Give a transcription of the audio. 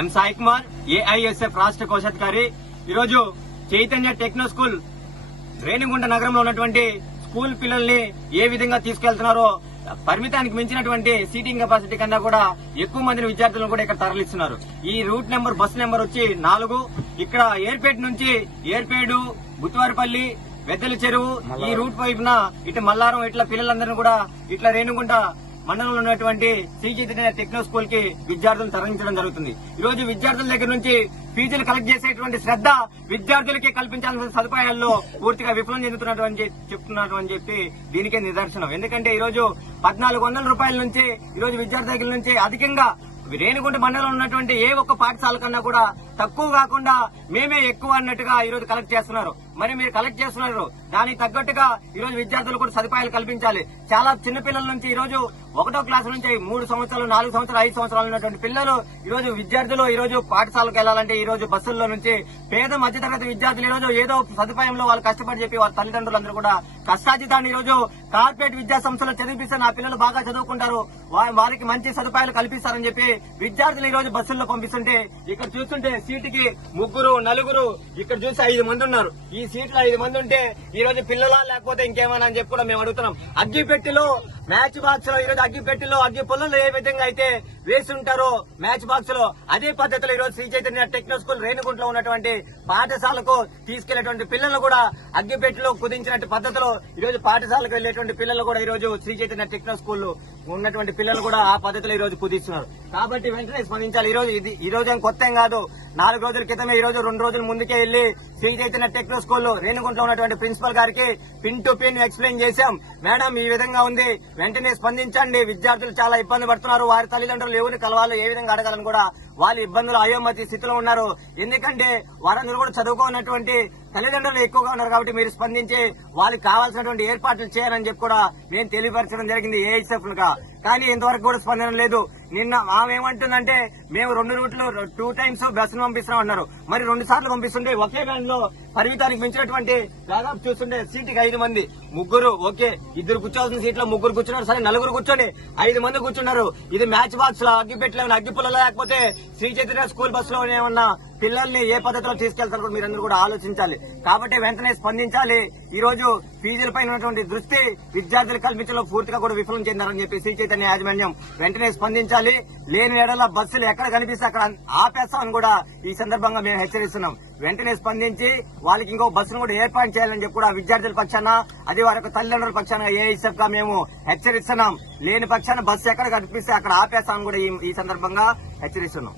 ఎం Sai Kumar, AISF రాష్ట్ర కోశాధికారి. ఈరోజు చైతన్య టెక్నో స్కూల్ రేణిగుంట నగరంలో ఉన్నటువంటి స్కూల్ పిల్లల్ని ఏ విధంగా తీసుకెళ్తున్నారో, పరిమితానికి మించినటువంటి సీటింగ్ కెపాసిటీ కన్నా కూడా ఎక్కువ మందిని విద్యార్థులను కూడా ఇక్కడ తరలిస్తున్నారు. ఈ రూట్ నెంబర్, బస్ నెంబర్ వచ్చి 4. ఇక్కడ ఏర్పేట నుంచి ఏర్పేడు, బుత్వారిపల్లి, వెద్దెల చెరువు ఈ రూట్ వైపున ఇటు మల్లారం ఇట్లా పిల్లలందరినీ కూడా ఇట్లా రేణిగుంట మండలంలో ఉన్నటువంటి శ్రీ చైతన్య టెక్నో స్కూల్ కి విద్యార్థులు తరలించడం జరుగుతుంది. ఈ రోజు విద్యార్థుల దగ్గర నుంచి ఫీజులు కలెక్ట్ చేసేటువంటి శ్రద్ధ విద్యార్థులకి కల్పించాల్సిన సదుపాయాల్లో పూర్తిగా విఫలం చెప్తున్నట్టు అని చెప్పి దీనికే నిదర్శనం. ఎందుకంటే ఈ రోజు 1400 రూపాయల నుంచి ఈ రోజు విద్యార్థి దగ్గర నుంచి అధికంగా రేణిగుంట మండలంలో ఉన్నటువంటి ఏ ఒక్క పాఠశాల కన్నా కూడా తక్కువ కాకుండా మేమే ఎక్కువ అన్నట్టుగా ఈ రోజు కలెక్ట్ చేస్తున్నారు. మరి మీరు కలెక్ట్ చేస్తున్నారు, దానికి తగ్గట్టుగా ఈ రోజు విద్యార్థులు కూడా సదుపాయాలు కల్పించాలి. చాలా చిన్నపిల్లల నుంచి ఈ రోజు 1వ క్లాసు నుంచి 3 సంవత్సరాలు, 4 సంవత్సరాలు, 5 సంవత్సరాలు ఉన్నటువంటి పిల్లలు ఈ రోజు విద్యార్థులు ఈ రోజు పాఠశాలకు వెళ్లాలంటే ఈ రోజు బస్సుల్లో నుంచి పేద మధ్యతరగతి విద్యార్థులు ఈ రోజు ఏదో సదుపాయంలో వాళ్ళు కష్టపడి చెప్పి వారి తల్లిదండ్రులందరూ కూడా కష్టాజితాన్ని ఈ రోజు కార్పొరేట్ విద్యా సంస్థలో చదివిస్తే నా పిల్లలు బాగా చదువుకుంటారు, వారికి మంచి సదుపాయాలు కల్పిస్తారని చెప్పి విద్యార్థులు ఈ రోజు బస్సుల్లో పంపిస్తుంటే ఇక్కడ చూస్తుంటే సీటుకి 3, 4 ఇక్కడ చూసి 5 మంది ఉన్నారు. ఈ సీట్లో 5 మంది ఉంటే ఈ రోజు పిల్లలా లేకపోతే ఇంకేమైనా అని చెప్పి కూడా మేము అడుగుతున్నాం. అగ్గిపెట్టిలో మ్యాచ్ బాక్స్ లో ఈ రోజు అగ్గిపెట్టిలో అగ్గి పొలంలో ఏ విధంగా అయితే వేసి ఉంటారో మ్యాచ్ బాక్స్ లో అదే పద్ధతిలో ఈ రోజు శ్రీ చైతన్య టెక్నో స్కూల్ రేణిగుంటలో ఉన్నటువంటి పాఠశాలకు తీసుకెళ్లేటువంటి పిల్లలు కూడా అగ్గిపెట్టిలో కుదించినట్టు పద్ధతిలో ఈ రోజు పాఠశాలకు వెళ్లేటువంటి పిల్లలు కూడా ఈ రోజు శ్రీ చైతన్య టెక్నో స్కూల్ ఉన్నటువంటి పిల్లలు కూడా ఆ పద్ధతిలో ఈ రోజు కుదిస్తున్నారు. కాబట్టి వెంటనే స్పందించాలి. ఈ రోజు ఏం కొత్త ఏం కాదు. 4 రోజుల క్రితమే ఈ రోజు 2 రోజుల ముందుకే వెళ్లి శ్రీ చైతన్య టెక్నో స్కూల్ రేణిగుంటలో ఉన్నటువంటి ప్రిన్సిపల్ గారికి పిన్ టు పిన్ ఎక్స్ప్లెయిన్ చేశాం. మేడం ఈ విధంగా ఉంది, వెంటనే స్పందించండి, విద్యార్థులు చాలా ఇబ్బంది పడుతున్నారు, వారి తల్లిదండ్రులు ఎవరిని కలవాలో ఏ విధంగా అడగాలని కూడా వాళ్ళు ఇబ్బందులు అయోమతి స్థితిలో ఉన్నారు. ఎందుకంటే వారందరూ కూడా చదువుకోనటువంటి తల్లిదండ్రులు ఎక్కువగా ఉన్నారు. కాబట్టి మీరు స్పందించి వాళ్ళకి కావాల్సినటువంటి ఏర్పాట్లు చేయాలని చెప్పి కూడా మేము తెలియపరచడం జరిగింది ఏఐఎస్ఎఫ్ గా. కానీ ఇంతవరకు కూడా స్పందన లేదు. నిన్న ఆమెమంటుందంటే మేము 2 రూట్లు 2 టైమ్స్ బస్సును పంపిస్తున్నాం అన్నారు. మరి 2 సార్లు పంపిస్తుంటే ఒకే వ్యాన్ లో పరిమితానికి మించినటువంటి దాదాపు చూస్తుంటే సీటుకి 5 మంది, 3 ఓకే, 2 కూర్చోవాల్సిన సీట్లో 3 కూర్చున్నారు. సరే 4 కూర్చొని 5 మంది కూర్చున్నారు. ఇది మ్యాచ్ బాక్స్ లో అగ్గి పెట్టలేమని అగ్గిపుల్ల లేకపోతే శ్రీ చైతన్య స్కూల్ బస్ లో ఏమన్నా పిల్లల్ని ఏ పద్ధతిలో తీసుకెళ్తారో మీరందరూ కూడా ఆలోచించాలి. కాబట్టి వెంటనే స్పందించాలి. ఈ రోజు ఫీజులపై ఉన్నటువంటి దృష్టి విద్యార్థులు కల్పించడంలో పూర్తిగా కూడా విఫలం చెందారని చెప్పి శ్రీ చైతన్య యాజమాన్యం వెంటనే స్పందించాలి. లేని ఏడల బస్సులు ఎక్కడ కనిపిస్తే అక్కడ ఆపేస్తామని కూడా ఈ సందర్భంగా మేము హెచ్చరిస్తున్నాం. వెంటనే స్పందించి వాళ్ళకి ఇంకో బస్సును కూడా ఏర్పాటు చేయాలని చెప్పి కూడా విద్యార్థుల పక్షాన, అది వారి యొక్క తల్లిదండ్రుల పక్షాన ఏఐఎస్ఎఫ్ గా మేము హెచ్చరిస్తున్నాం. లేని పక్షాన బస్సు ఎక్కడ కనిపిస్తే అక్కడ ఆపేస్తామని కూడా ఈ సందర్భంగా హెచ్చరిస్తున్నాం.